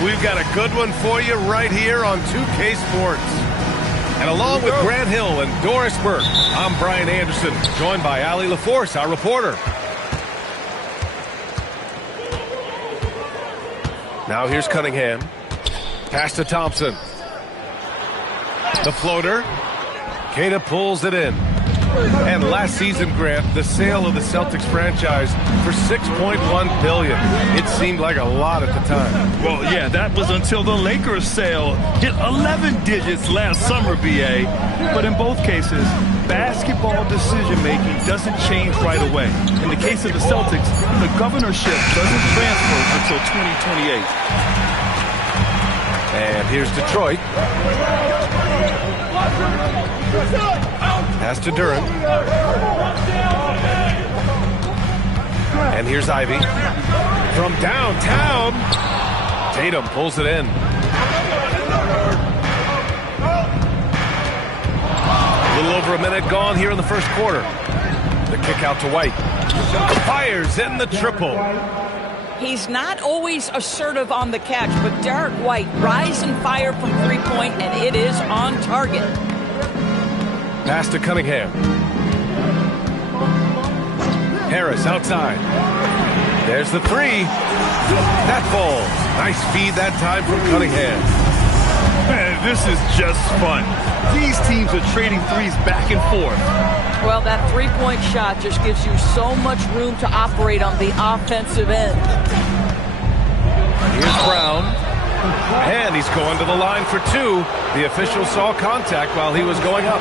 And we've got a good one for you right here on 2K Sports. And along with Grant Hill and Doris Burke, I'm Brian Anderson, joined by Allie LaForce, our reporter. Now here's Cunningham. Pass to Thompson. The floater. Queta pulls it in. And last season, Grant, the sale of the Celtics franchise for $6.1 billion. It seemed like a lot at the time. Well, yeah, that was until the Lakers sale hit 11 digits last summer, BA. But in both cases, basketball decision-making doesn't change right away. In the case of the Celtics, the governorship doesn't transfer until 2028. And here's Detroit. Pass to Duren. And here's Ivy. From downtown, Tatum pulls it in. A little over a minute gone here in the first quarter. The kick out to White. Fires in the triple. He's not always assertive on the catch, but Derek White rise and fire from three-point, and it is on target. Pass to Cunningham. Harris outside. There's the three. That falls. Nice feed that time from Cunningham. Man, this is just fun. These teams are trading threes back and forth. Well, that three-point shot just gives you so much room to operate on the offensive end. Here's Brown. And he's going to the line for two. The official saw contact while he was going up.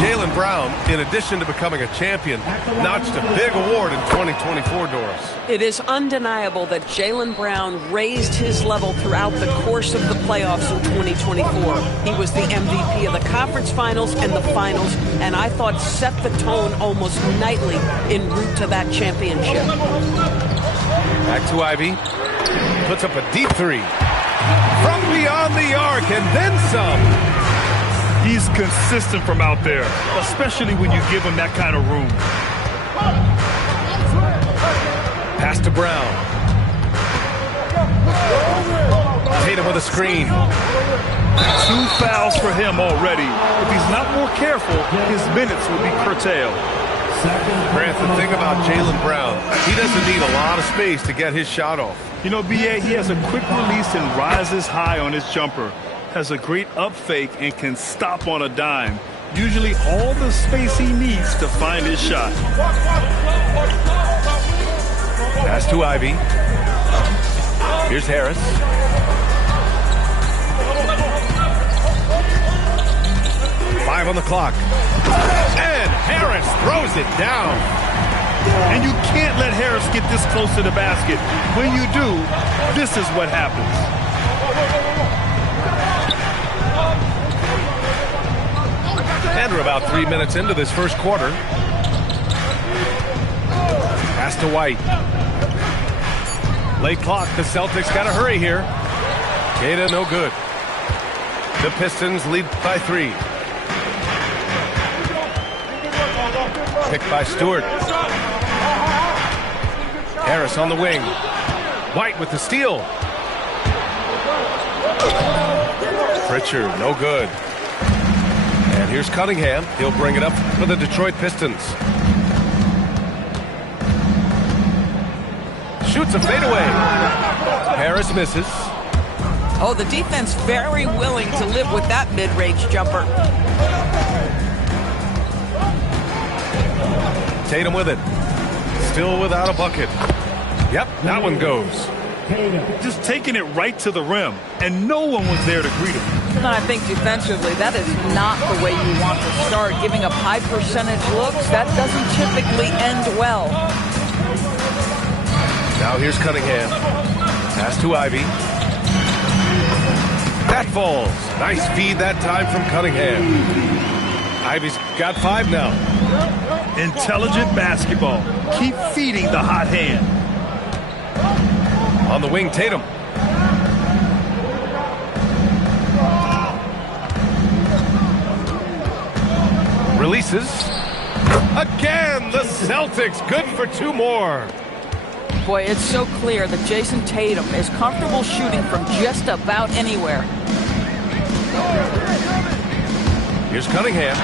Jaylen Brown, in addition to becoming a champion, notched a big award in 2024, Doris. It is undeniable that Jaylen Brown raised his level throughout the course of the playoffs in 2024. He was the MVP of the conference finals and the finals, and I thought set the tone almost nightly en route to that championship. Back to Ivy. Puts up a deep three. From beyond the arc and then some. He's consistent from out there, especially when you give him that kind of room. Pass to Brown. Tatum with a screen. 2 fouls for him already. If he's not more careful, his minutes will be curtailed. Grant, the thing about Jaylen Brown, he doesn't need a lot of space to get his shot off. You know, BA, he has a quick release and rises high on his jumper. Has a great up fake and can stop on a dime. Usually all the space he needs to find his shot. Pass to Ivy. Here's Harris. Five on the clock. And Harris throws it down. And you can't let Harris get this close to the basket. When you do, this is what happens. And we're about 3 minutes into this first quarter. Pass to White. Late clock. The Celtics got to hurry here. Queta no good. The Pistons lead by 3. Picked by Stewart. Harris on the wing. White with the steal. Pritchard, no good. And here's Cunningham. He'll bring it up for the Detroit Pistons. Shoots a fadeaway. Harris misses. Oh, the defense very willing to live with that mid-range jumper. Tatum with it. Still without a bucket. Yep, that one goes. Just taking it right to the rim, and no one was there to greet him. And I think defensively, that is not the way you want to start. Giving up high percentage looks, that doesn't typically end well. Now here's Cunningham. Pass to Ivy. That falls. Nice feed that time from Cunningham. Ivy's got 5 now. Intelligent basketball. Keep feeding the hot hand. On the wing, Tatum. Releases. Again, the Celtics good for 2 more. Boy, it's so clear that Jason Tatum is comfortable shooting from just about anywhere. Here's Cunningham.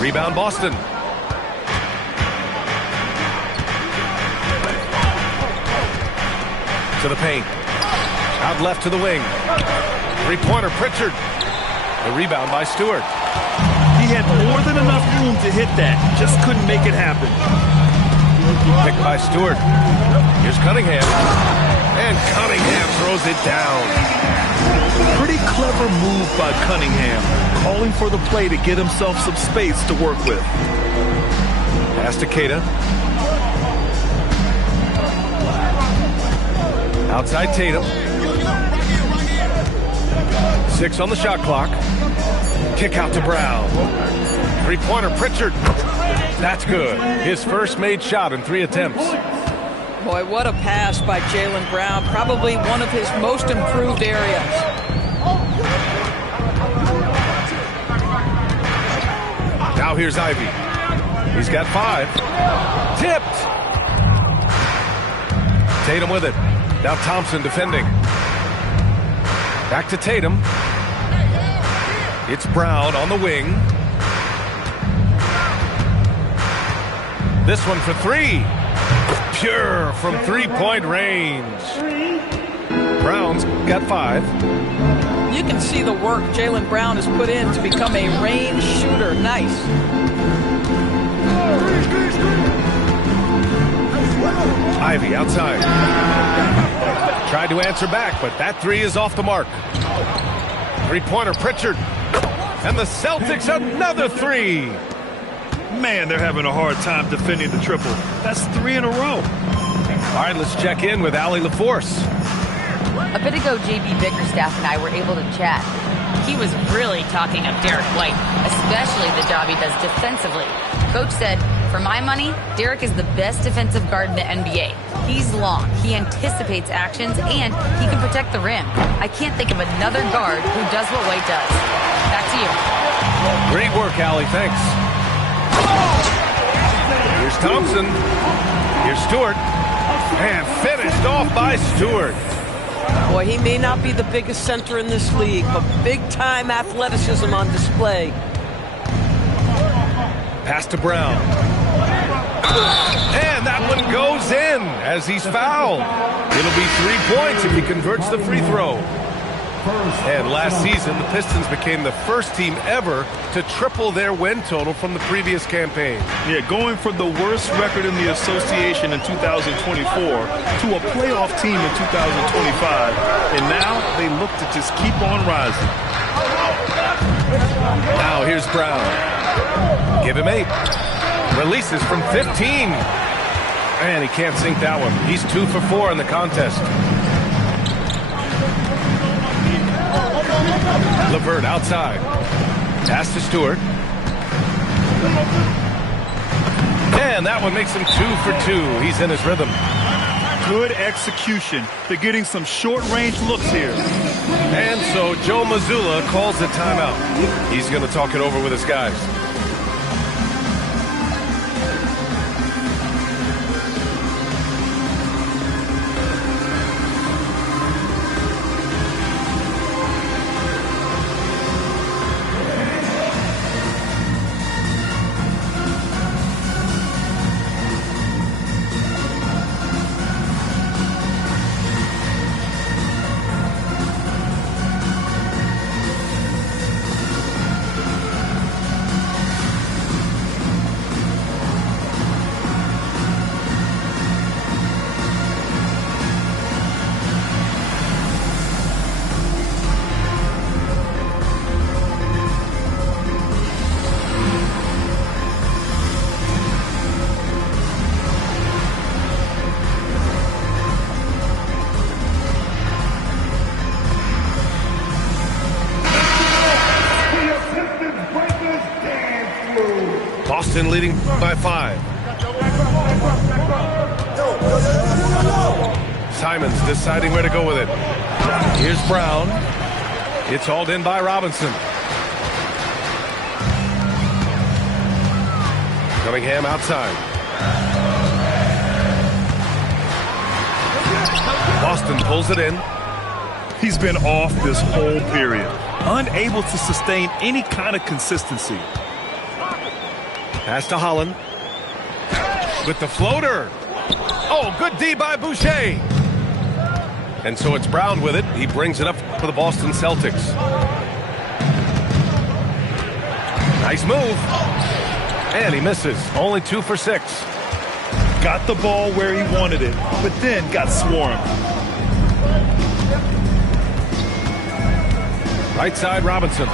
Rebound Boston. To the paint. Out left to the wing. Three-pointer Pritchard. The rebound by Stewart. He had more than enough room to hit that. Just couldn't make it happen. Picked by Stewart. Here's Cunningham. And Cunningham throws it down. Pretty clever move by Cunningham. Calling for the play to get himself some space to work with. Pass to Keita. Outside Tatum. 6 on the shot clock. Kick out to Brown. Three-pointer Pritchard. That's good. His first made shot in 3 attempts. Boy, what a pass by Jaylen Brown. Probably one of his most improved areas. Now here's Ivy. He's got 5. Tipped. Tatum with it. Now Thompson defending. Back to Tatum. It's Brown on the wing. This one for 3. Pure from 3-point range. Brown's got 5. You can see the work Jaylen Brown has put in to become a range shooter. Nice. Ivy outside. Tried to answer back, but that 3 is off the mark. Three-pointer Pritchard. And the Celtics another 3. Man, they're having a hard time defending the triple. That's 3 in a row. All right, let's check in with Allie LaForce. A bit ago, JB Bickerstaff and I were able to chat. He was really talking up Derek White, especially the job he does defensively. Coach said, for my money, Derek is the best defensive guard in the NBA. He's long, he anticipates actions, and he can protect the rim. I can't think of another guard who does what White does. Back to you. Great work, Allie. Thanks. Here's Thompson. Here's Stewart. And finished off by Stewart. Boy, he may not be the biggest center in this league, but big-time athleticism on display. Pass to Brown. And that one goes in as he's fouled. It'll be 3 points if he converts the free throw. And last season, the Pistons became the first team ever to triple their win total from the previous campaign. Yeah, going from the worst record in the association in 2024 to a playoff team in 2025. And now they look to just keep on rising. Now here's Brown. Give him 8. Releases from 15. And he can't sink that one. He's 2 for 4 in the contest. LeVert outside. Pass to Stewart. And that one makes him 2 for 2. He's in his rhythm. Good execution. They're getting some short-range looks here. And so Joe Mazzulla calls the timeout. He's going to talk it over with his guys. Boston leading by 5. Simons deciding where to go with it. Here's Brown. It's hauled in by Robinson. Cunningham outside. Boston pulls it in. He's been off this whole period, unable to sustain any kind of consistency. Pass to Holland. With the floater. Oh, good D by Boucher. And so it's Brown with it. He brings it up for the Boston Celtics. Nice move. And he misses. Only 2 for 6. Got the ball where he wanted it, but then got swarmed. Right side, Robinson.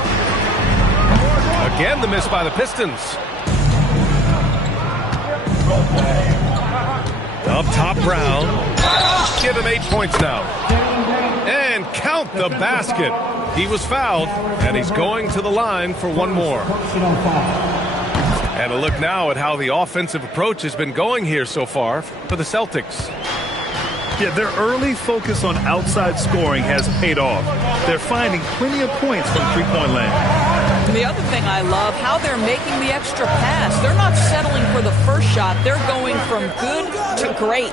Again, the miss by the Pistons. Up top, Brown. Give him 8 points now. And count the basket. He was fouled, and he's going to the line for one more. And a look now at how the offensive approach has been going here so far for the Celtics. Yeah, their early focus on outside scoring has paid off. They're finding plenty of points from three-point land. And the other thing I love, how they're making the extra pass. They're not settling for the first shot. They're going from good to great.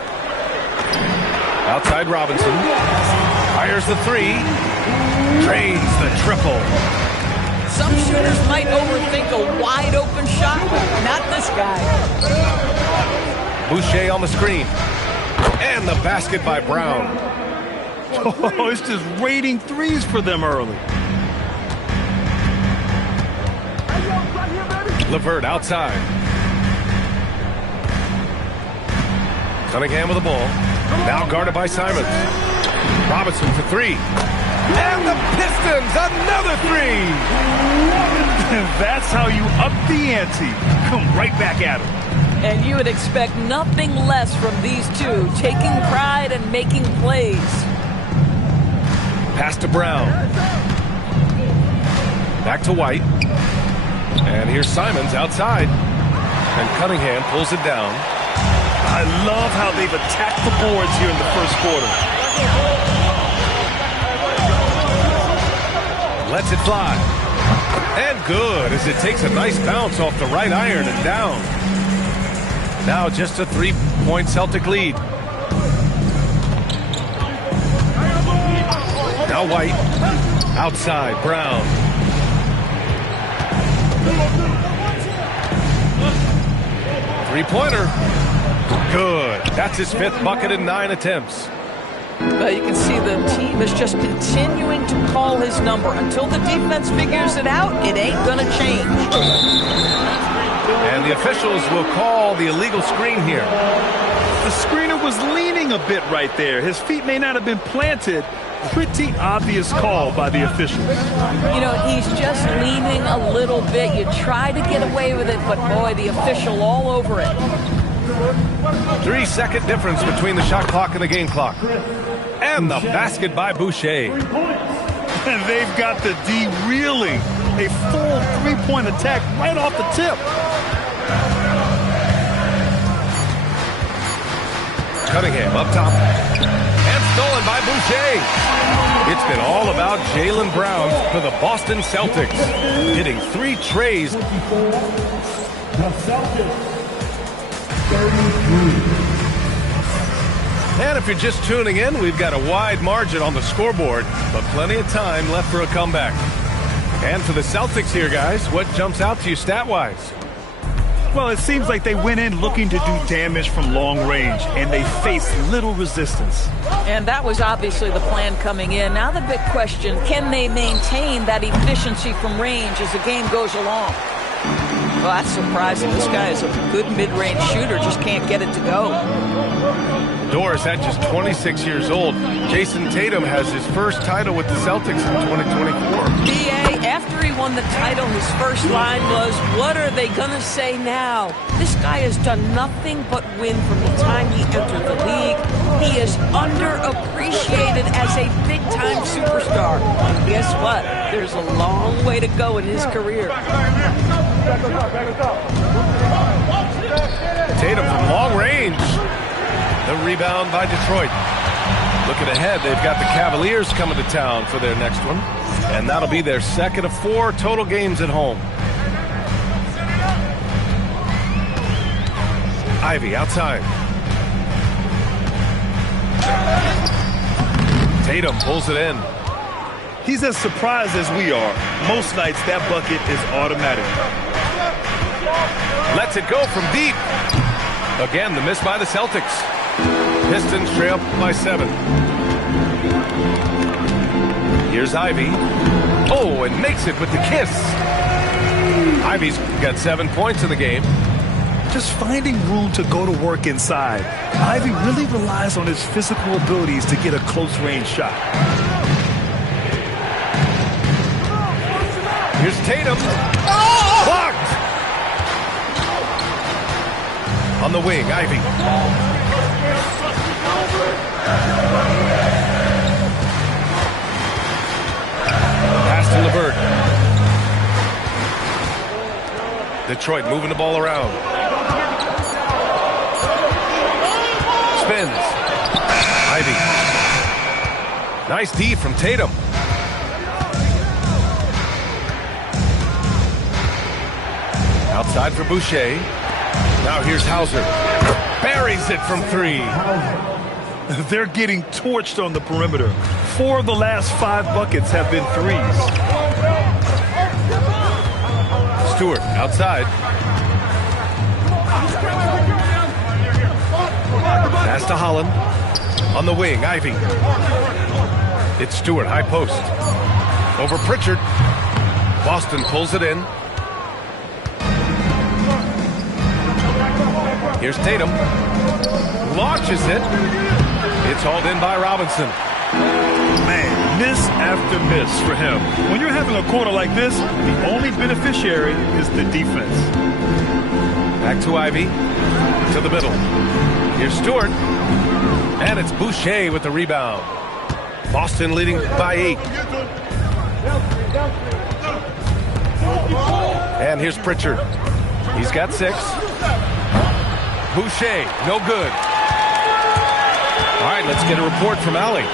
Outside Robinson. Fires the 3. Drains the triple. Some shooters might overthink a wide open shot, but not this guy. Boucher on the screen. And the basket by Brown. Oh, it's just raining threes for them early. LeVert outside. Cunningham with the ball. Now guarded by Simons. Robinson for 3. And the Pistons, another 3. That's how you up the ante. Come right back at him. And you would expect nothing less from these two, taking pride and making plays. Pass to Brown. Back to White. And here's Simons outside. And Cunningham pulls it down. I love how they've attacked the boards here in the first quarter. Lets it fly. And good, as it takes a nice bounce off the right iron and down. Now just a 3-point Celtic lead. Now White. Outside, Brown. Three-pointer. Good. That's his 5th bucket in 9 attempts. Well, you can see the team is just continuing to call his number. Until the defense figures it out, it ain't going to change. And the officials will call the illegal screen here. The screener was leaning a bit right there. His feet may not have been planted. Pretty obvious call by the officials. You know, he's just leaning a little bit. You try to get away with it, but boy, the official all over it. 3-second difference between the shot clock and the game clock. And the basket by Boucher. And they've got the D reeling. A full 3-point attack right off the tip. Cunningham up top. And stolen by Boucher. It's been all about Jaylen Brown for the Boston Celtics. Hitting 3 trays. The Celtics, 33. And if you're just tuning in, we've got a wide margin on the scoreboard, but plenty of time left for a comeback. And for the Celtics here, guys, what jumps out to you stat-wise? Well, it seems like they went in looking to do damage from long range, and they faced little resistance. And that was obviously the plan coming in. Now the big question, can they maintain that efficiency from range as the game goes along? Well, that's surprising. This guy is a good mid-range shooter, just can't get it to go. Doris at just 26 years old. Jason Tatum has his first title with the Celtics in 2024. B.A., after he won the title, his first line was, what are they going to say now? This guy has done nothing but win from the time he entered the league. He is underappreciated as a big-time superstar. And guess what? There's a long way to go in his career. Tatum from long range. The rebound by Detroit. Looking ahead, they've got the Cavaliers coming to town for their next one. And that'll be their second of 4 total games at home. Ivy outside. Tatum pulls it in. He's as surprised as we are. Most nights, that bucket is automatic. Lets it go from deep. Again, the miss by the Celtics. Pistons trail by 7. Here's Ivy. Oh, and makes it with the kiss. Ivy's got 7 points in the game. Just finding room to go to work inside. Ivy really relies on his physical abilities to get a close-range shot. Here's Tatum. Oh! Blocked! On the wing, Ivy. Pass to LeVert. Detroit moving the ball around. Spins. Ivy. Nice D from Tatum. Outside for Boucher. Now here's Hauser. Buries it from 3. They're getting torched on the perimeter. 4 of the last 5 buckets have been threes. Stewart outside. Pass to Holland. On the wing, Ivy. It's Stewart, high post. Over Pritchard. Boston pulls it in. Here's Tatum. Launches it. It's hauled in by Robinson. Man, miss after miss for him. When you're having a quarter like this, the only beneficiary is the defense. Back to Ivy. To the middle. Here's Stewart. And it's Boucher with the rebound. Boston leading by 8. And here's Pritchard. He's got 6. Boucher, no good. All right, let's get a report from Allie.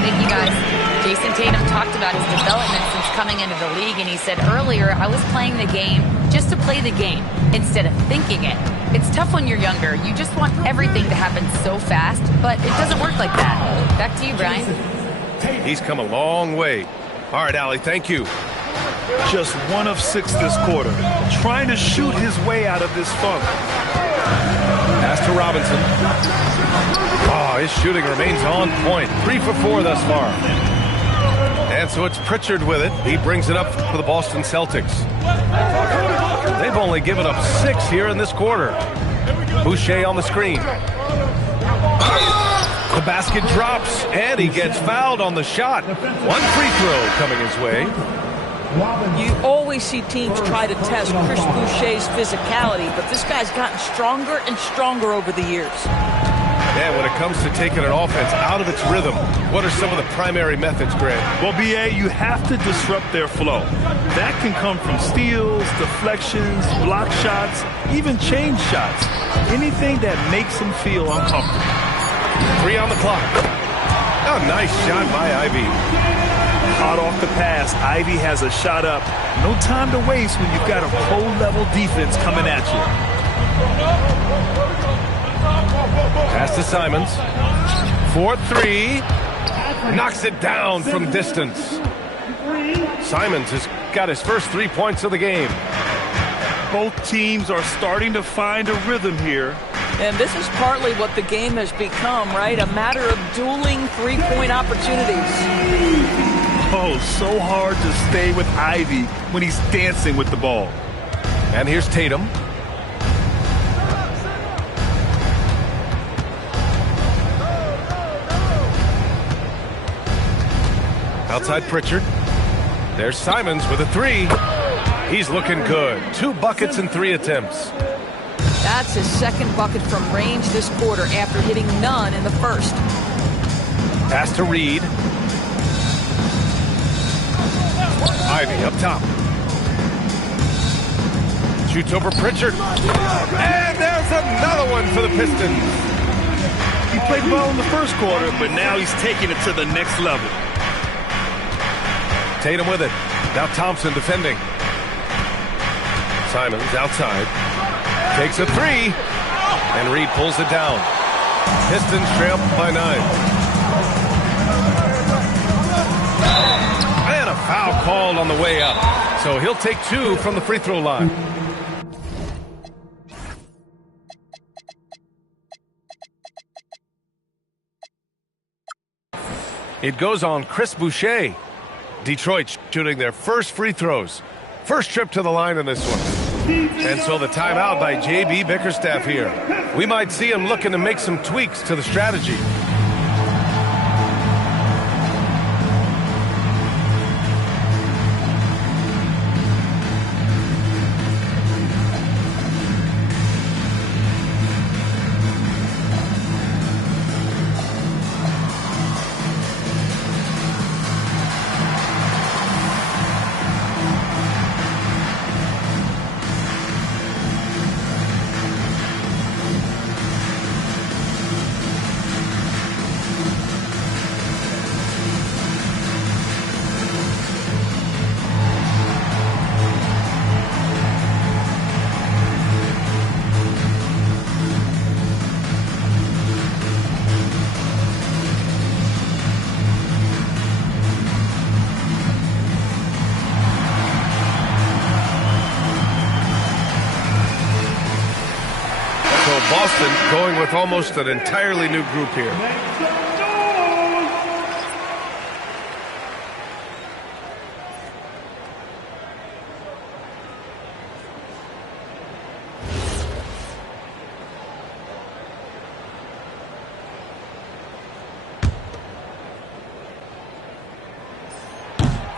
Thank you, guys. Jason Tatum talked about his development since coming into the league, and he said earlier, I was playing the game just to play the game instead of thinking it. It's tough when you're younger. You just want everything to happen so fast, but it doesn't work like that. Back to you, Brian. He's come a long way. All right, Allie, thank you. Just 1 of 6 this quarter. Trying to shoot his way out of this funk. Pass to Robinson. Oh, his shooting remains on point. 3 for 4 thus far. And so it's Pritchard with it. He brings it up for the Boston Celtics. They've only given up 6 here in this quarter. Boucher on the screen. The basket drops, and he gets fouled on the shot. 1 free throw coming his way. You always see teams try to test Chris Boucher's physicality, but this guy's gotten stronger and stronger over the years. Yeah, when it comes to taking an offense out of its rhythm, what are some of the primary methods, Grant? Well, B.A., you have to disrupt their flow. That can come from steals, deflections, block shots, even change shots. Anything that makes them feel uncomfortable. 3 on the clock. Oh, nice shot by Ivy. Hot off the pass, Ivy has a shot up. No time to waste when you've got a pro-level defense coming at you. Pass to Simons. 4-3. Knocks it down from distance. Simons has got his first 3 points of the game. Both teams are starting to find a rhythm here. And this is partly what the game has become, right? A matter of dueling three-point opportunities. Oh, so hard to stay with Ivy when he's dancing with the ball. And here's Tatum. Outside Pritchard. There's Simons with a 3. He's looking good. 2 buckets and 3 attempts. That's his second bucket from range this quarter after hitting none in the first. Pass to Reed. Ivy up top. Shoots over Pritchard. And there's another one for the Pistons. He played well in the first quarter, but now he's taking it to the next level. Tatum with it. Now Thompson defending. Simons outside. Takes a 3. And Reed pulls it down. Pistons trail by 9. called on the way up. So he'll take 2 from the free throw line. It goes on Chris Boucher. Detroit shooting their first free throws. First trip to the line in this one. And so the timeout by J.B. Bickerstaff here. We might see him looking to make some tweaks to the strategy. Boston going with almost an entirely new group here.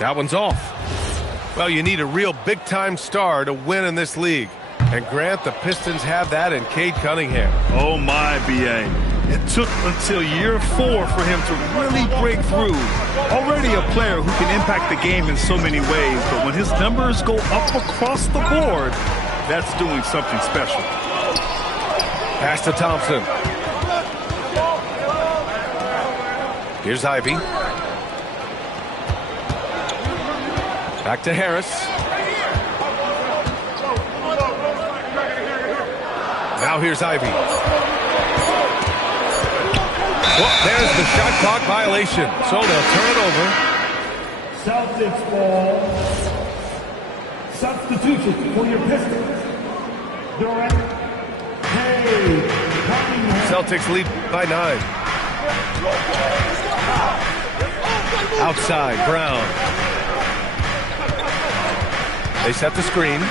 That one's off. Well, you need a real big-time star to win in this league. And Grant, the Pistons have that in Cade Cunningham. Oh my, B.A. It took until year 4 for him to really break through. Already a player who can impact the game in so many ways, but when his numbers go up across the board, that's doing something special. Pass to Thompson. Here's Ivy. Back to Harris. Now here's Ivy. Well, there's the shot clock violation. So they'll turn it over. Celtics ball. Substitution for your Pistons. Durant. Hey. Celtics lead by 9. Outside, Brown. They set the screen.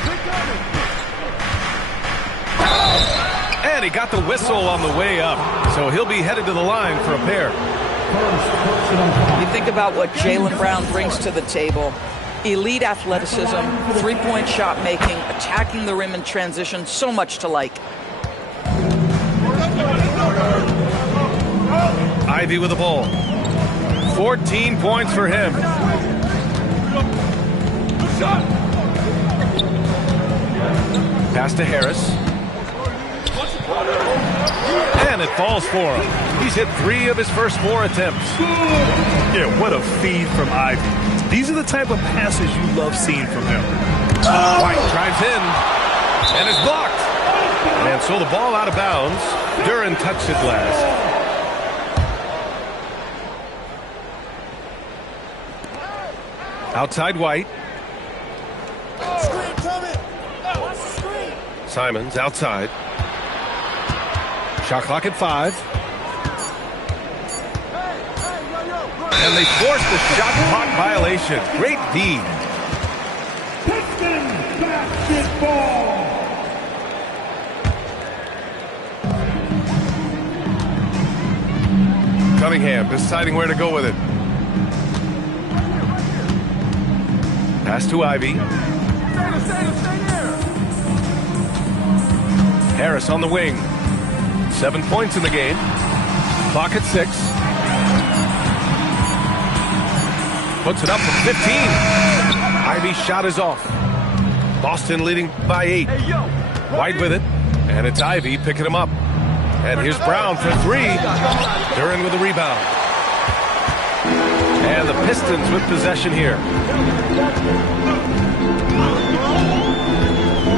And he got the whistle on the way up. So he'll be headed to the line for a pair. You think about what Jaylen Brown brings to the table. Elite athleticism, three-point shot making, attacking the rim in transition, so much to like. Ivy with the ball. 14 points for him. Pass to Harris. And it falls for him. He's hit 3 of his first 4 attempts. Yeah, what a feed from Ivy. These are the type of passes you love seeing from him. White drives in. And it's blocked. And so the ball out of bounds. Duren touched it last. Outside White. Simons outside. Shot clock at 5. And they forced the shot clock violation. Great D. Pistons basketball. Cunningham deciding where to go with it. Pass to Ivy. Harris on the wing. 7 points in the game. Clock at 6. Puts it up for 15. Ivy's shot is off. Boston leading by 8. White with it. And it's Ivy picking him up. And here's Brown for 3. Duren with the rebound. And the Pistons with possession here.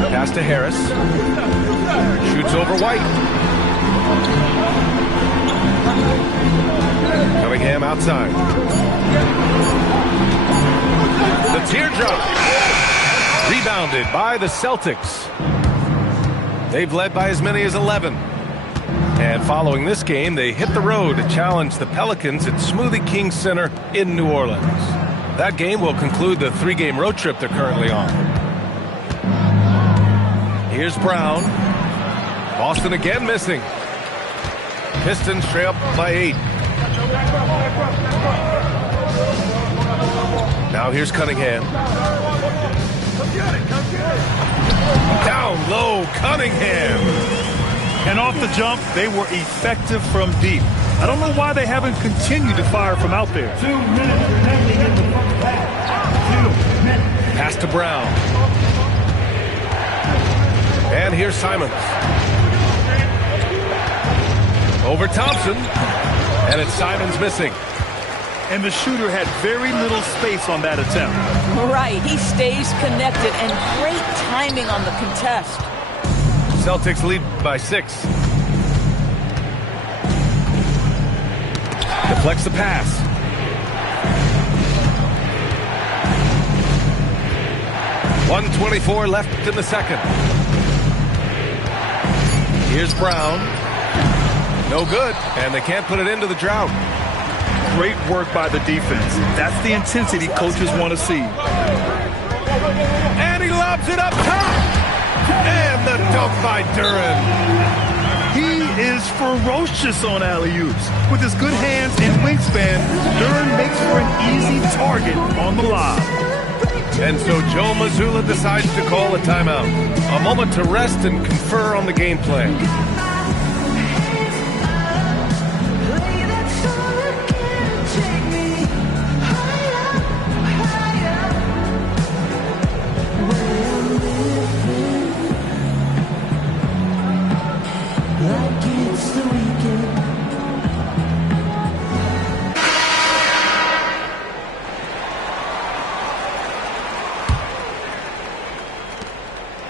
Pass to Harris. Shoots over White. Cunningham outside. The rebounded by the Celtics. They've led by as many as 11. And following this game, they hit the road to challenge the Pelicans at Smoothie King Center in New Orleans. That game will conclude the 3-game road trip they're currently on. Here's Brown. Boston again missing. Pistons trail up by 8. Now here's Cunningham. Down low, Cunningham. And off the jump, they were effective from deep. I don't know why they haven't continued to fire from out there. 2 minutes remaining in the first half. 2 minutes. Pass to Brown. And here's Simons. Over Thompson. And it's Simons missing. And the shooter had very little space on that attempt. Right, he stays connected and great timing on the contest. Celtics lead by 6. Deflects the pass. .124 left in the second. Here's Brown. No good, and they can't put it into the drought. Great work by the defense. That's the intensity coaches want to see. And he lobs it up top. And the dunk by Duren. He is ferocious on alley-oops. With his good hands and wingspan, Duren makes for an easy target on the lob. And so Joe Mazzulla decides to call a timeout. A moment to rest and confer on the game plan.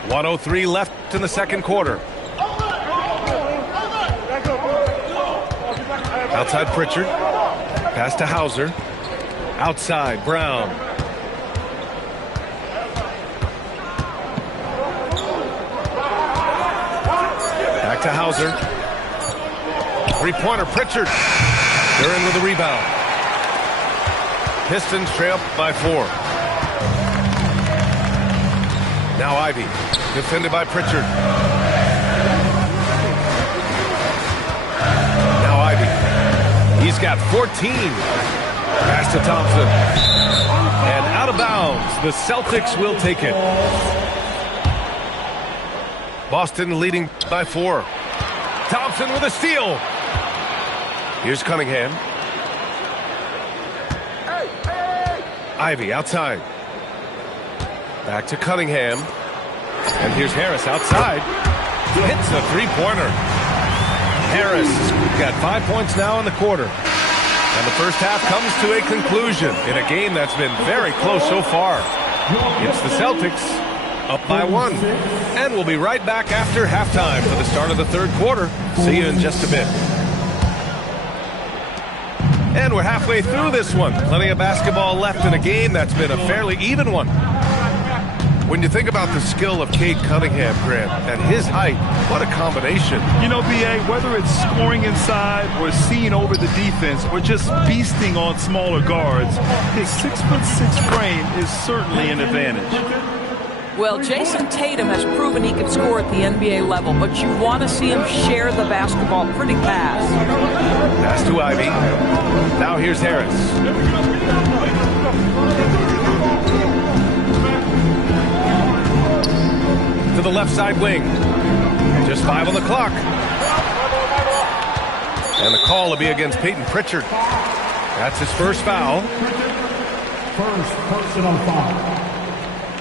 .103 left in the second quarter. Outside Pritchard. Pass to Hauser. Outside Brown. Back to Hauser. Three-pointer Pritchard. Duren with the rebound. Pistons trail up by 4. Now Ivey, defended by Pritchard. Now Ivey. He's got 14. Pass to Thompson. And out of bounds. The Celtics will take it. Boston leading by 4. Thompson with a steal. Here's Cunningham. Ivey outside. Back to Cunningham. And here's Harris outside. Hits a three-pointer. Harris got 5 points now in the quarter. And the first half comes to a conclusion in a game that's been very close so far. It's the Celtics up by 1. And we'll be right back after halftime for the start of the third quarter. See you in just a bit. And we're halfway through this one. Plenty of basketball left in a game that's been a fairly even one. When you think about the skill of Cade Cunningham, Grant, and his height, what a combination. You know, B.A., whether it's scoring inside or seeing over the defense or just beasting on smaller guards, his 6'6" frame is certainly an advantage. Well, Jason Tatum has proven he can score at the NBA level, but you want to see him share the basketball pretty fast. Pass to Ivey. Now here's Harris. To the left side wing. Just 5 on the clock. And the call will be against Peyton Pritchard. That's his first foul. First personal foul.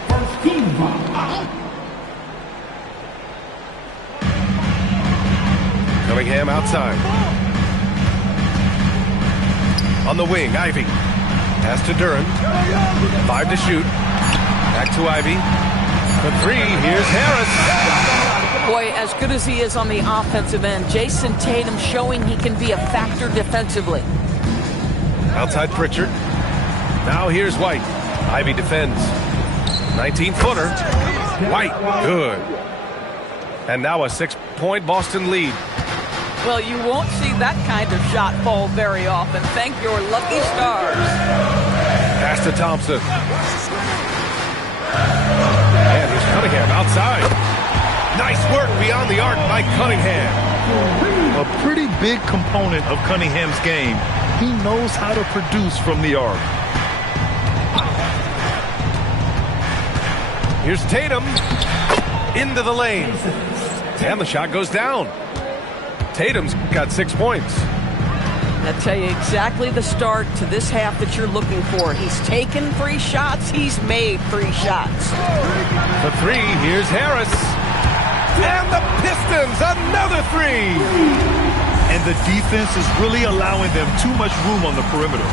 First team foul. Cunningham outside. On the wing, Ivey. Pass to Duren. 5 to shoot. Back to Ivey. For 3, here's Harris. Boy, as good as he is on the offensive end, Jason Tatum showing he can be a factor defensively. Outside Pritchard. Now here's White. Ivey defends. 19-footer. White, good. And now a 6-point Boston lead. Well, you won't see that kind of shot fall very often. Thank your lucky stars. Pass to Thompson. And here's Cunningham outside. Nice work beyond the arc by Cunningham. A pretty big component of Cunningham's game. He knows how to produce from the arc. Here's Tatum. Into the lane. And the shot goes down. Tatum's got 6 points. I'll tell you exactly the start to this half that you're looking for. He's taken 3 shots. He's made 3 shots. For 3, here's Harris. And the Pistons, another 3. And the defense is really allowing them too much room on the perimeter.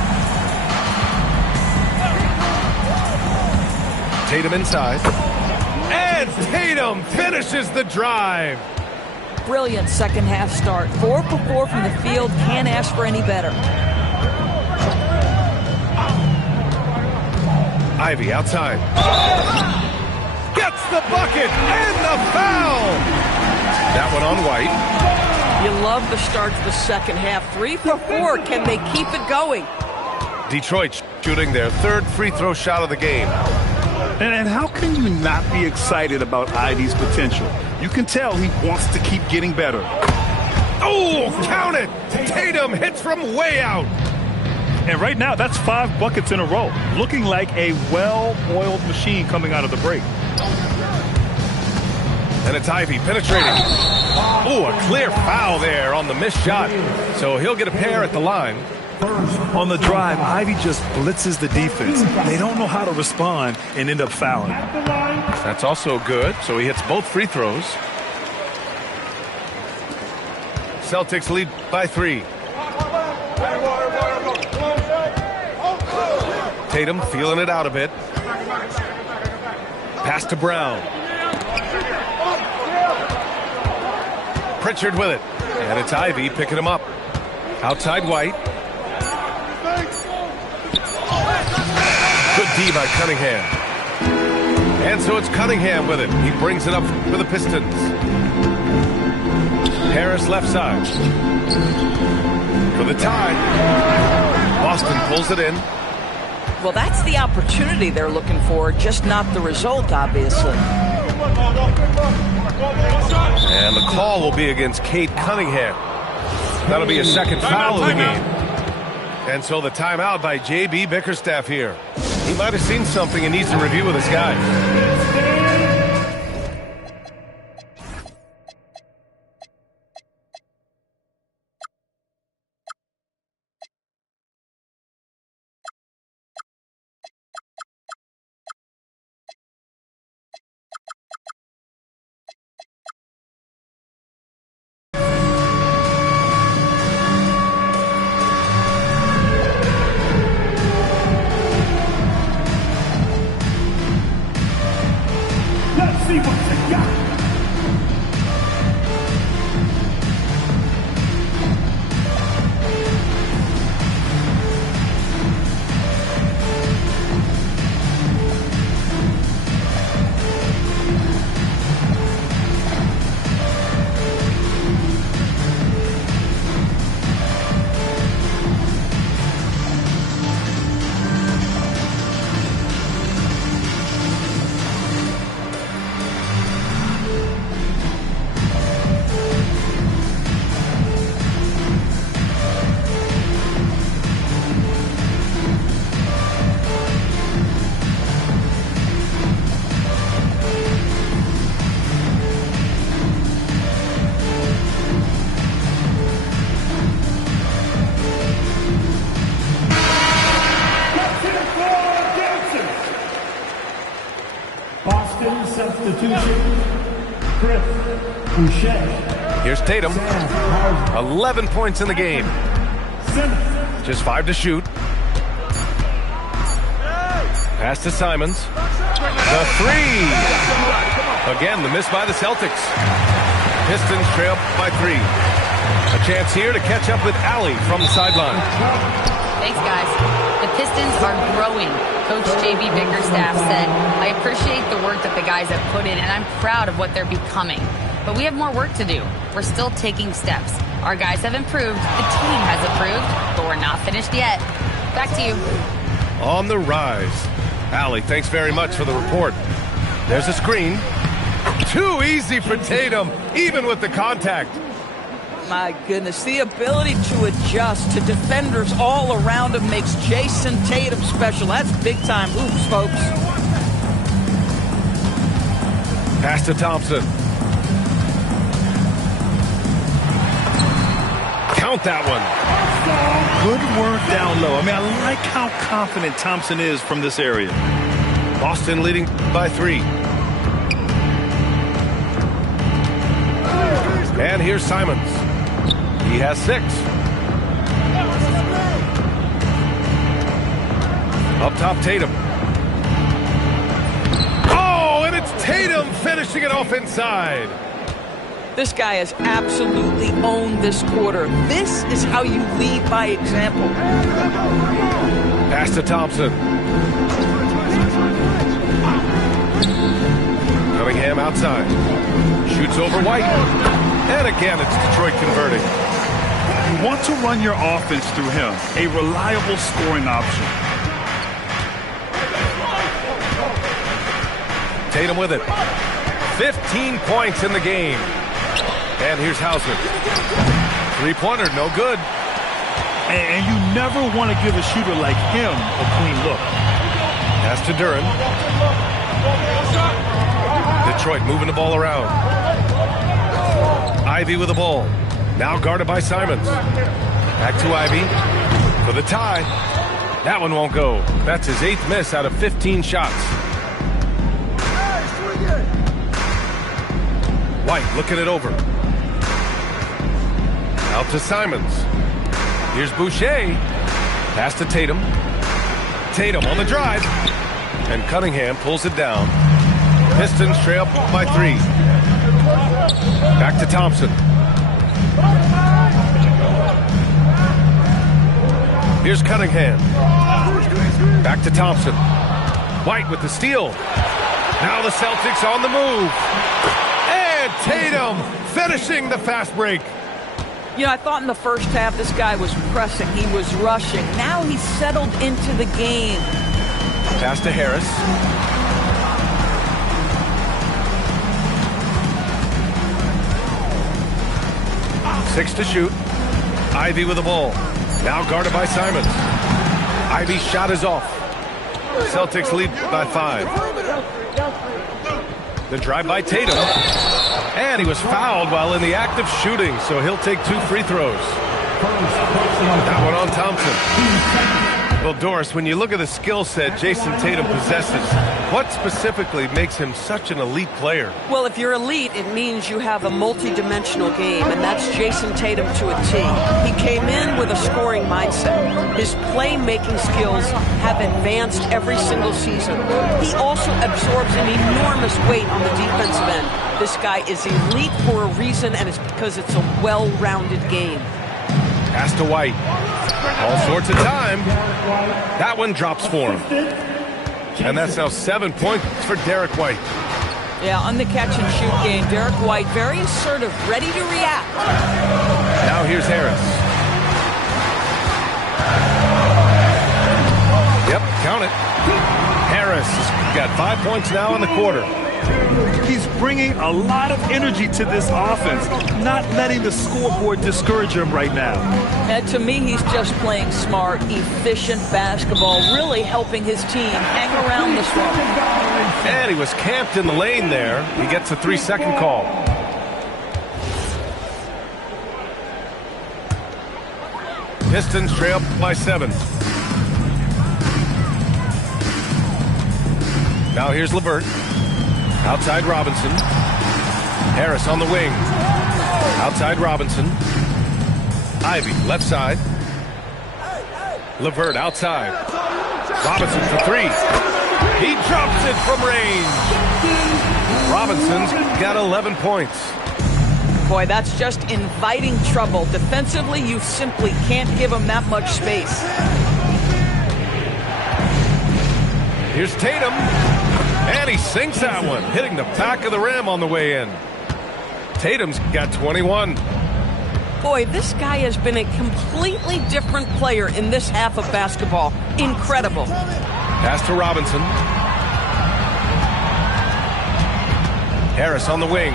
Tatum inside. And Tatum finishes the drive. Brilliant second half start. 4 for 4 from the field. Can't ask for any better. Ivy outside. Gets the bucket and the foul. That one on White. You love the start to the second half. 3 for 4. Can they keep it going? Detroit shooting their 3rd free throw shot of the game. And how can you not be excited about Ivy's potential? You can tell he wants to keep getting better. Oh, count it! Tatum hits from way out. And right now, that's 5 buckets in a row. Looking like a well-oiled machine coming out of the break. And it's Ivy penetrating. Oh, a clear foul there on the missed shot. So he'll get a pair at the line. On the drive, Ivy just blitzes the defense. They don't know how to respond and end up fouling. That's also good. So he hits both free throws. Celtics lead by 3. Tatum feeling it out a bit. Pass to Brown. Pritchard with it. And it's Ivy picking him up. Outside White. Good D by Cunningham. And so it's Cunningham with it. He brings it up for the Pistons. Harris left side. For the tie. Boston pulls it in. Well, that's the opportunity they're looking for, just not the result, obviously. And the call will be against Cade Cunningham. That'll be a second foul of the game. And so the timeout by J.B. Bickerstaff here. He might have seen something and needs to review with his guys. See what they got. Substitution, Chris Boucher. Here's Tatum. 11 points in the game. Just 5 to shoot. Pass to Simons. The 3. Again, the miss by the Celtics. Pistons trail by 3. A chance here to catch up with Allie from the sideline. Thanks, guys. The Pistons are growing. Coach J.B. Bickerstaff said, "I appreciate the work that the guys have put in, and I'm proud of what they're becoming. But we have more work to do. We're still taking steps. Our guys have improved, the team has improved, but we're not finished yet." Back to you. On the rise. Allie, thanks very much for the report. There's a screen. Too easy for Tatum, even with the contact. My goodness, the ability to adjust to defenders all around him makes Jason Tatum special. That's big-time hoops, folks. Pass to Thompson. Count that one. Good work down low. I mean, I like how confident Thompson is from this area. Boston leading by 3. And here's Simons. He has 6. Up top, Tatum. Oh, and it's Tatum finishing it off inside. This guy has absolutely owned this quarter. This is how you lead by example. Pass to Thompson. Cunningham outside. Shoots over White. And again, it's Detroit converting. You want to run your offense through him, a reliable scoring option. Tatum with it. 15 points in the game. And here's Hausman. Three-pointer, no good. And you never want to give a shooter like him a clean look. Pass to Duren. Detroit moving the ball around. Ivy with the ball. Now guarded by Simons. Back to Ivy for the tie. That one won't go. That's his 8th miss out of 15 shots. White looking it over. Out to Simons. Here's Boucher. Pass to Tatum. Tatum on the drive. And Cunningham pulls it down. Pistons trail by 3. Back to Thompson. Here's Cunningham. Back to Thompson. White with the steal. Now the Celtics on the move. And Tatum finishing the fast break. You know, I thought in the first half this guy was pressing. He was rushing. Now he's settled into the game. Pass to Harris. Six to shoot. Ivy with the ball. Now guarded by Simons. Ivy's shot is off. Celtics lead by 5. The drive by Tatum. And he was fouled while in the act of shooting, so he'll take 2 free throws. That one on Thompson. Well, Doris, when you look at the skill set Jason Tatum possesses, what specifically makes him such an elite player? Well, if you're elite, it means you have a multi-dimensional game, and that's Jason Tatum to a T. He came in with a scoring mindset. His playmaking skills have advanced every single season. He also absorbs an enormous weight on the defensive end. This guy is elite for a reason, and it's because it's a well-rounded game. Pass to White. All sorts of time. That one drops for him. And that's now 7 points for Derek White. Yeah, on the catch-and-shoot game, Derek White very assertive, ready to react. Now here's Harris. Yep, count it. Harris has got 5 points now in the quarter. He's bringing a lot of energy to this offense, not letting the scoreboard discourage him right now. And to me, he's just playing smart, efficient basketball, really helping his team hang around this one. And he was camped in the lane there. He gets a 3-second call. Pistons trail by 7. Now here's LeVert. Outside Robinson. Harris on the wing. Outside Robinson. Ivy, left side. LeVert outside. Robinson for 3. He drops it from range. Robinson's got 11 points. Boy, that's just inviting trouble. Defensively, you simply can't give him that much space. Here's Tatum. And he sinks that one, hitting the back of the rim on the way in. Tatum's got 21. Boy, this guy has been a completely different player in this half of basketball. Incredible. Pass to Robinson. Harris on the wing.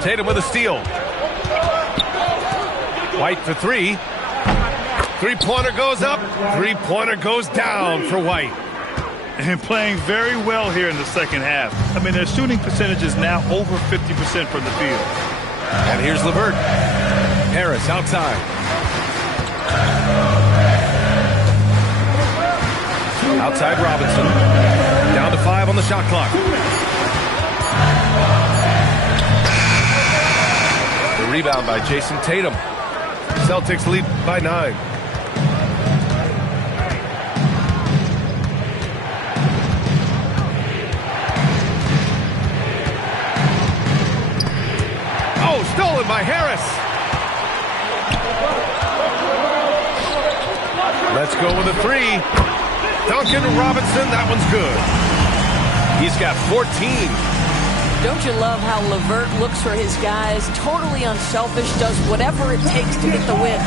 Tatum with a steal. White for three. Three-pointer goes up. Three-pointer goes down for White. And playing very well here in the second half. I mean, their shooting percentage is now over 50% from the field. And here's LeVert. Harris outside. Outside Robinson. Down to 5 on the shot clock. The rebound by Jason Tatum. Celtics lead by 9. Oh, stolen by Harris. Let's go with a three. Duncan Robinson, that one's good. He's got 14. Don't you love how LeVert looks for his guys? Totally unselfish, does whatever it takes to get the win.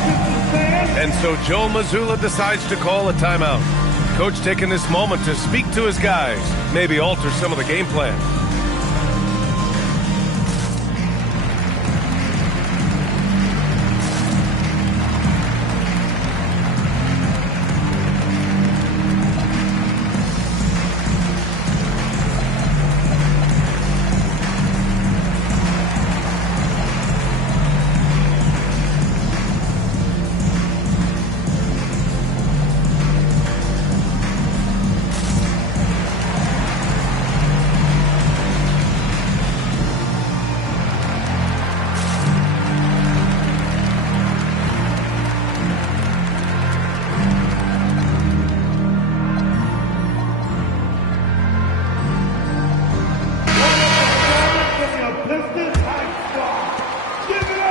And so Joe Mazzulla decides to call a timeout. Coach taking this moment to speak to his guys, maybe alter some of the game plan.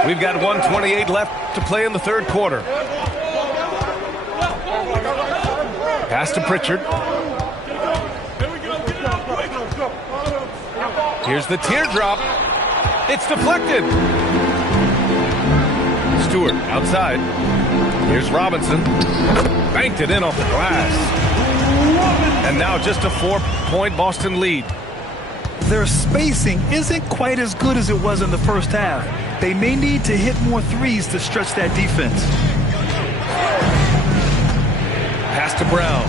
We've got 1:28 left to play in the third quarter. Pass to Pritchard. Here's the teardrop. It's deflected. Stewart outside. Here's Robinson. Banked it in off the glass. And now just a 4-point Boston lead. Their spacing isn't quite as good as it was in the first half. They may need to hit more threes to stretch that defense. Pass to Brown.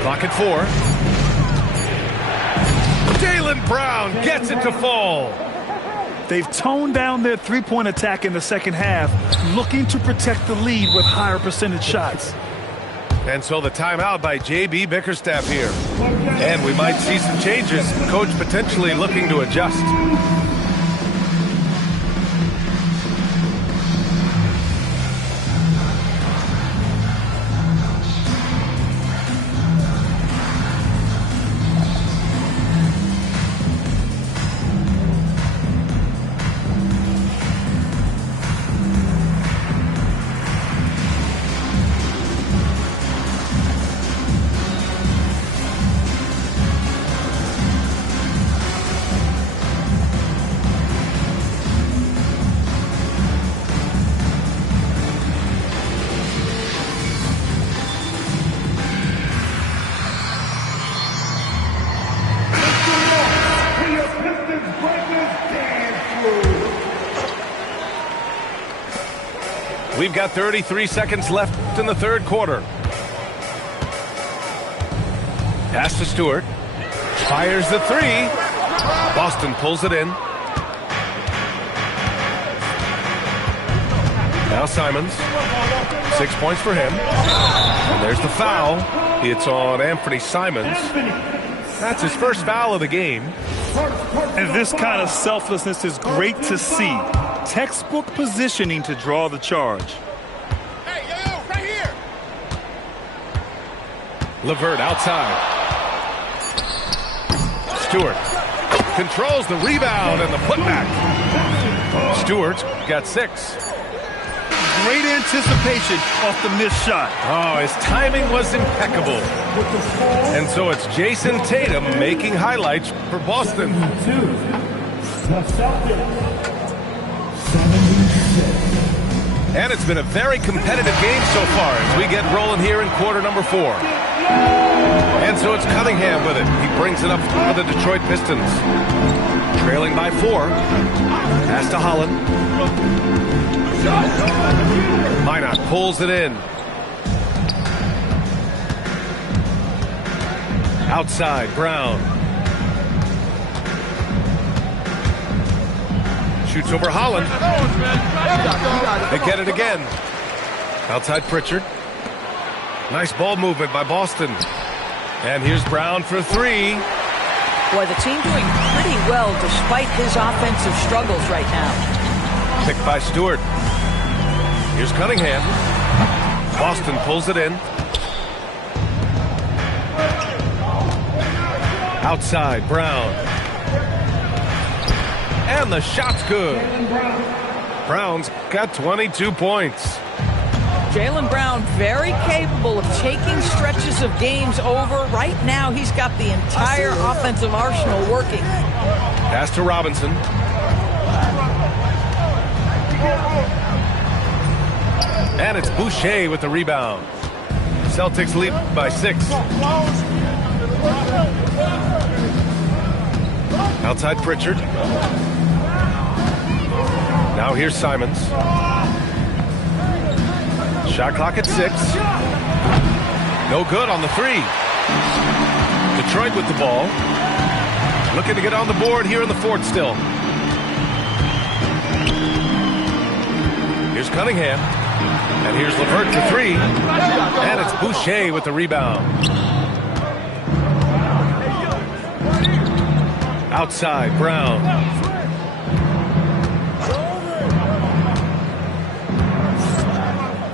Clock at 4. Jaylen Brown gets it to fall. They've toned down their three-point attack in the second half, looking to protect the lead with higher percentage shots. And so the timeout by J.B. Bickerstaff here. And we might see some changes. Coach potentially looking to adjust. We've got 33 seconds left in the third quarter. Pass to Stewart. Fires the three. Boston pulls it in. Now Simons. 6 points for him. And there's the foul. It's on Anthony Simons. That's his first foul of the game. And this kind of selflessness is great to see. Textbook positioning to draw the charge. Hey, yo, right here. LeVert outside. Stewart controls the rebound and the putback. Stewart got 6. Great anticipation off the missed shot. Oh, his timing was impeccable. And so it's Jason Tatum making highlights for Boston. The Celtics, 76. And it's been a very competitive game so far as we get rolling here in quarter number 4. And so it's Cunningham with it. He brings it up for the Detroit Pistons. Trailing by 4. Pass to Holland. Minot pulls it in. Outside, Brown. Shoots over Holland. They get it again. Outside Pritchard. Nice ball movement by Boston. And here's Brown for 3. Boy, the team doing pretty well despite his offensive struggles right now. Picked by Stewart. Here's Cunningham. Boston pulls it in. Outside, Brown. And the shot's good. Brown's got 22 points. Jaylen Brown very capable of taking stretches of games over. Right now, he's got the entire offensive arsenal working. Pass to Robinson. And it's Boucher with the rebound. Celtics lead by 6. Outside Pritchard. Now here's Simons. Shot clock at 6. No good on the 3. Detroit with the ball. Looking to get on the board here in the 4th still. Here's Cunningham. And here's LeVert for 3. And it's Boucher with the rebound. Outside, Brown.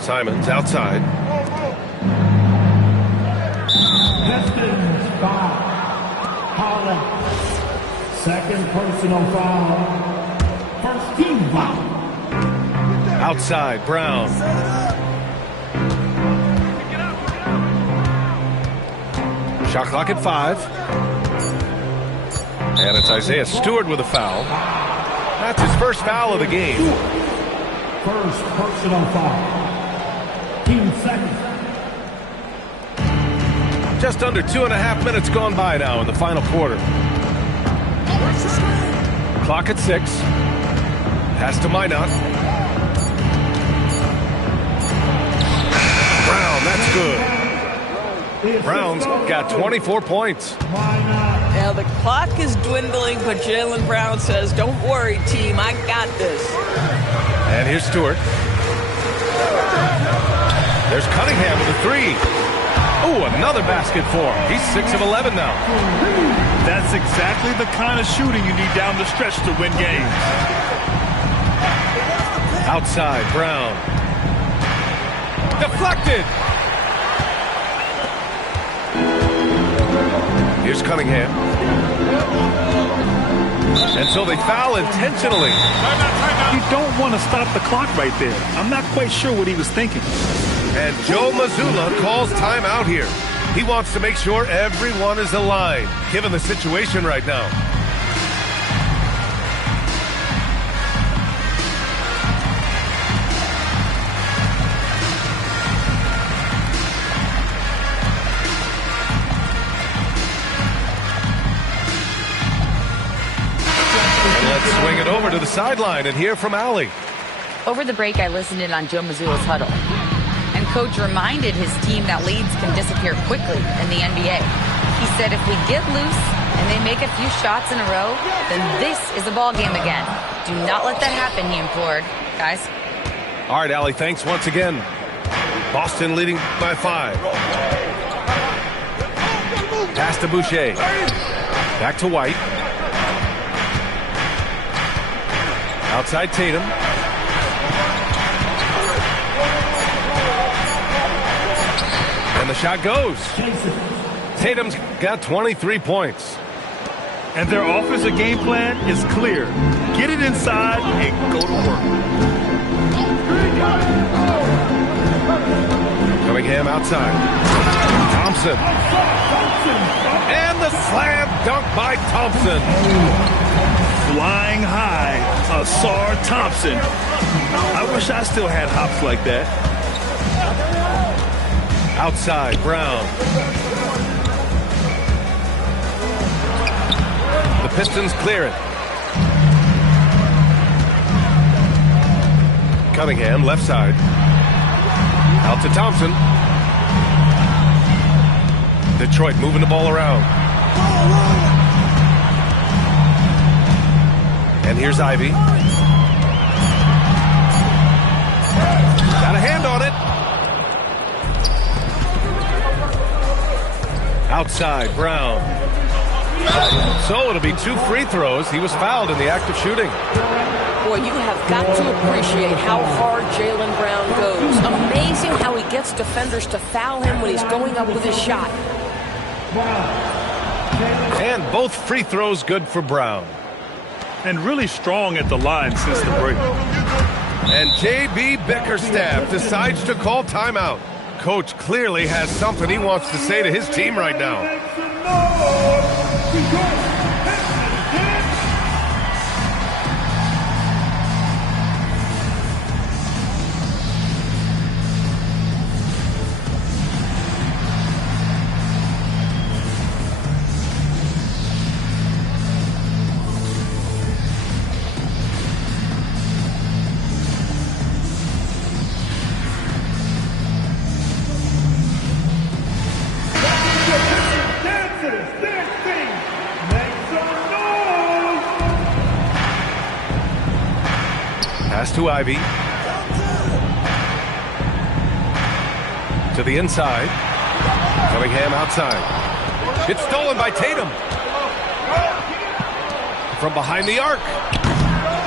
Simons outside. Pistons foul. Holland. Second personal foul. First team foul. Outside, Brown. Shot clock at 5. And it's Isaiah Stewart with a foul. That's his first foul of the game. First personal foul. Team second. Just under 2.5 minutes gone by now in the final quarter. Clock at 6. Pass to Minot. Brown, that's good. Brown's got 24 points. Now the clock is dwindling, but Jaylen Brown says, don't worry, team, I got this. And here's Stewart. There's Cunningham with a 3. Oh, another basket for him. He's 6 of 11 now. That's exactly the kind of shooting you need down the stretch to win games. Outside, Brown. Deflected. Here's Cunningham. And so they foul intentionally. You don't want to stop the clock right there. I'm not quite sure what he was thinking. And Joe Mazzulla calls timeout here. He wants to make sure everyone is aligned, given the situation right now. And let's swing it over to the sideline and hear from Allie. Over the break, I listened in on Joe Mazzulla's huddle. And Coach reminded his team that leads can disappear quickly in the NBA. He said if we get loose and they make a few shots in a row, then this is a ball game again. Do not let that happen, he implored. Guys. All right, Allie, thanks once again. Boston leading by 5. Pass to Boucher. Back to White. Outside Tatum. And the shot goes. Tatum's got 23 points. And their offensive game plan is clear. Get it inside and go to work. Cunningham outside. Thompson. And the slam dunk by Thompson. Flying high, Ausar Thompson. I wish I still had hops like that. Outside, Brown. The Pistons clear it. Cunningham, left side. Out to Thompson. Detroit moving the ball around. And here's Ivy. Got a hand on it. Outside, Brown. So it'll be 2 free throws. He was fouled in the act of shooting. Boy, you have got to appreciate how hard Jaylen Brown goes. Amazing how he gets defenders to foul him when he's going up with his shot. And both free throws good for Brown. And really strong at the line since the break. And J.B. Bickerstaff decides to call timeout. Coach clearly has something he wants to say to his team right now. Pass to Ivy. To the inside. Cunningham outside. It's stolen by Tatum. From behind the arc.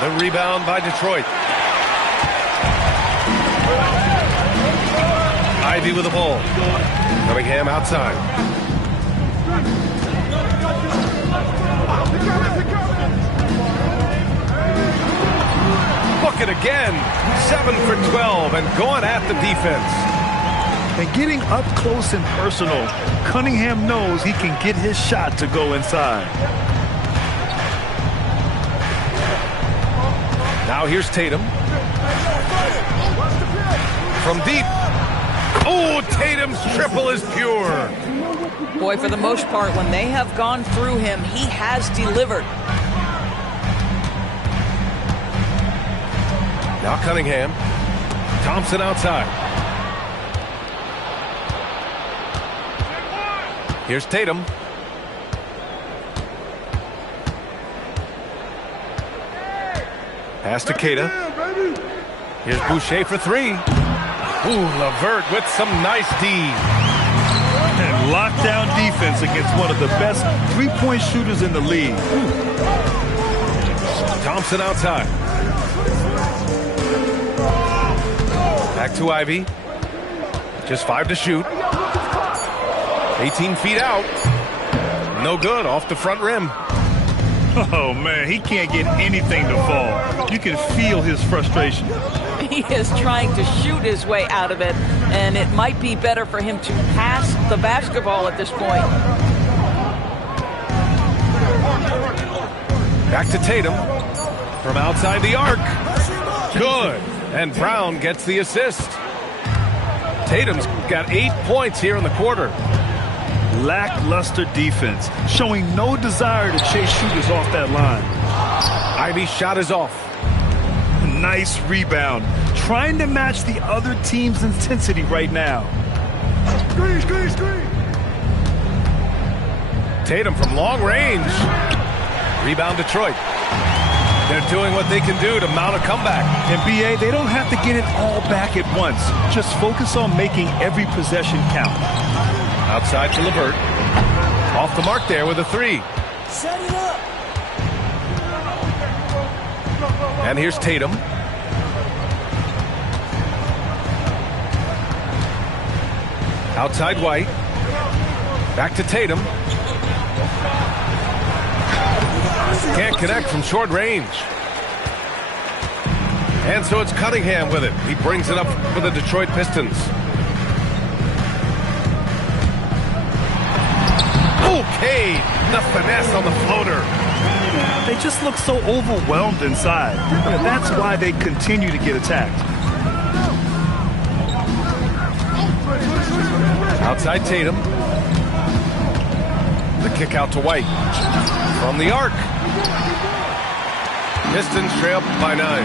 The rebound by Detroit. Ivy with the ball. Cunningham outside. Book it again. 7 for 12 and going at the defense. And getting up close and personal, Cunningham knows he can get his shot to go inside. Now here's Tatum. From deep. Oh, Tatum's triple is pure. Boy, for the most part, when they have gone through him, he has delivered. Now Cunningham. Thompson outside. Here's Tatum. Pass to Keita. Here's Boucher for 3. Ooh, LeVert with some nice D. And lockdown defense against one of the best three-point shooters in the league. Thompson outside. Back to Ivy. Just 5 to shoot. 18 feet out. No good, off the front rim. Oh, man, he can't get anything to fall. You can feel his frustration. He is trying to shoot his way out of it, and it might be better for him to pass the basketball at this point. Back to Tatum. From outside the arc. Good. And Brown gets the assist. Tatum's got 8 points here in the quarter. Lackluster defense, showing no desire to chase shooters off that line. Ivy's shot is off. Nice rebound. Trying to match the other team's intensity right now. Screen, screen, screen. Tatum from long range. Rebound Detroit. They're doing what they can do to mount a comeback. And BA, they don't have to get it all back at once. Just focus on making every possession count. Outside to LeVert. Off the mark there with a 3. Set it up. And here's Tatum. Outside White. Back to Tatum. Can't connect from short range. And so it's Cunningham with it. He brings it up for the Detroit Pistons. the finesse on the floater. They just look so overwhelmed inside. That's why they continue to get attacked. Outside Tatum. The kick out to White. From the arc. Pistons trail by 9.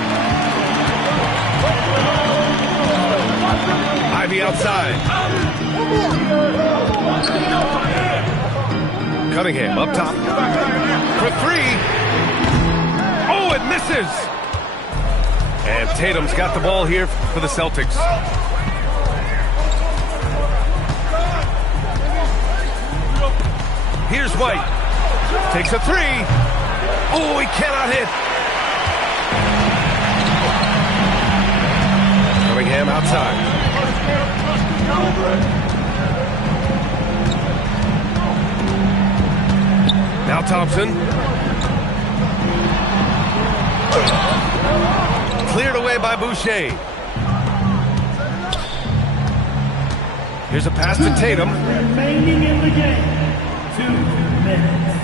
Ivy outside. Cunningham up top. For 3. Oh, it misses. And Tatum's got the ball here for the Celtics. Here's White. Takes a 3. Oh, he cannot hit. Cunningham outside. Now Thompson. Cleared away by Boucher. Here's a pass to Tatum. Remaining in the game. 2 minutes.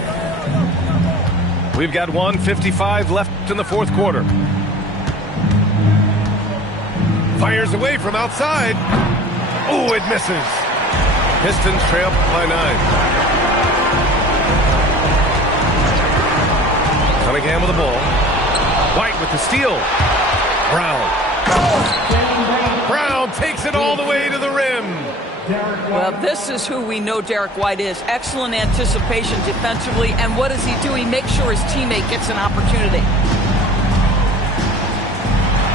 We've got 1:55 left in the fourth quarter. Fires away from outside. Oh, it misses. Pistons trail by 9. Cunningham with the ball. White with the steal. Brown. Brown takes it all the way to the rim. Well, this is who we know Derek White is. Excellent anticipation defensively. And what does he do? He makes sure his teammate gets an opportunity.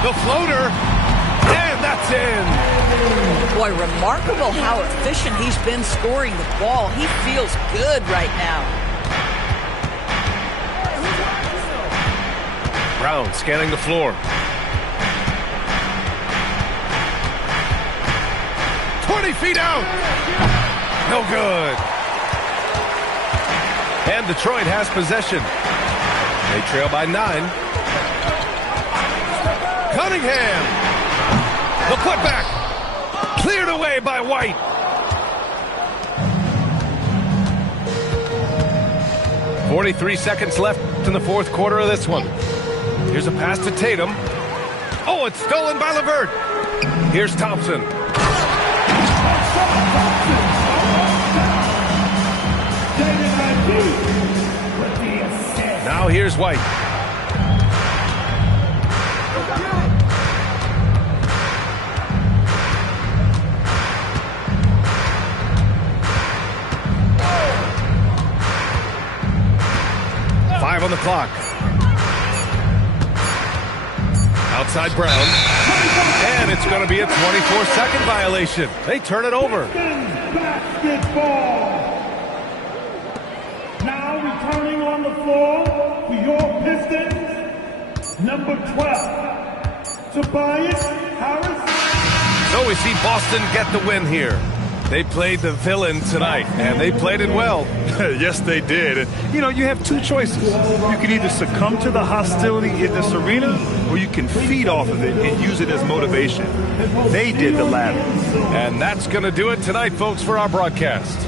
The floater. And that's in. Boy, remarkable how efficient he's been scoring the ball. He feels good right now. Brown scanning the floor. 20 feet out. No good. And Detroit has possession. They trail by 9. Cunningham. The putback. Cleared away by White. .43 seconds left in the fourth quarter of this one. Here's a pass to Tatum. Oh, it's stolen by LeVert. Here's Thompson. Now here's White. Five on the clock. Outside Brown. And it's going to be a 24-second violation. They turn it over. Basketball. Now returning on the floor for your Pistons, number 12, Tobias Harris. So we see Boston get the win here. They played the villain tonight, and they played it well. Yes, they did. And, you know, you have two choices. You can either succumb to the hostility in this arena, or you can feed off of it and use it as motivation. They did the latter. And that's going to do it tonight, folks, for our broadcast.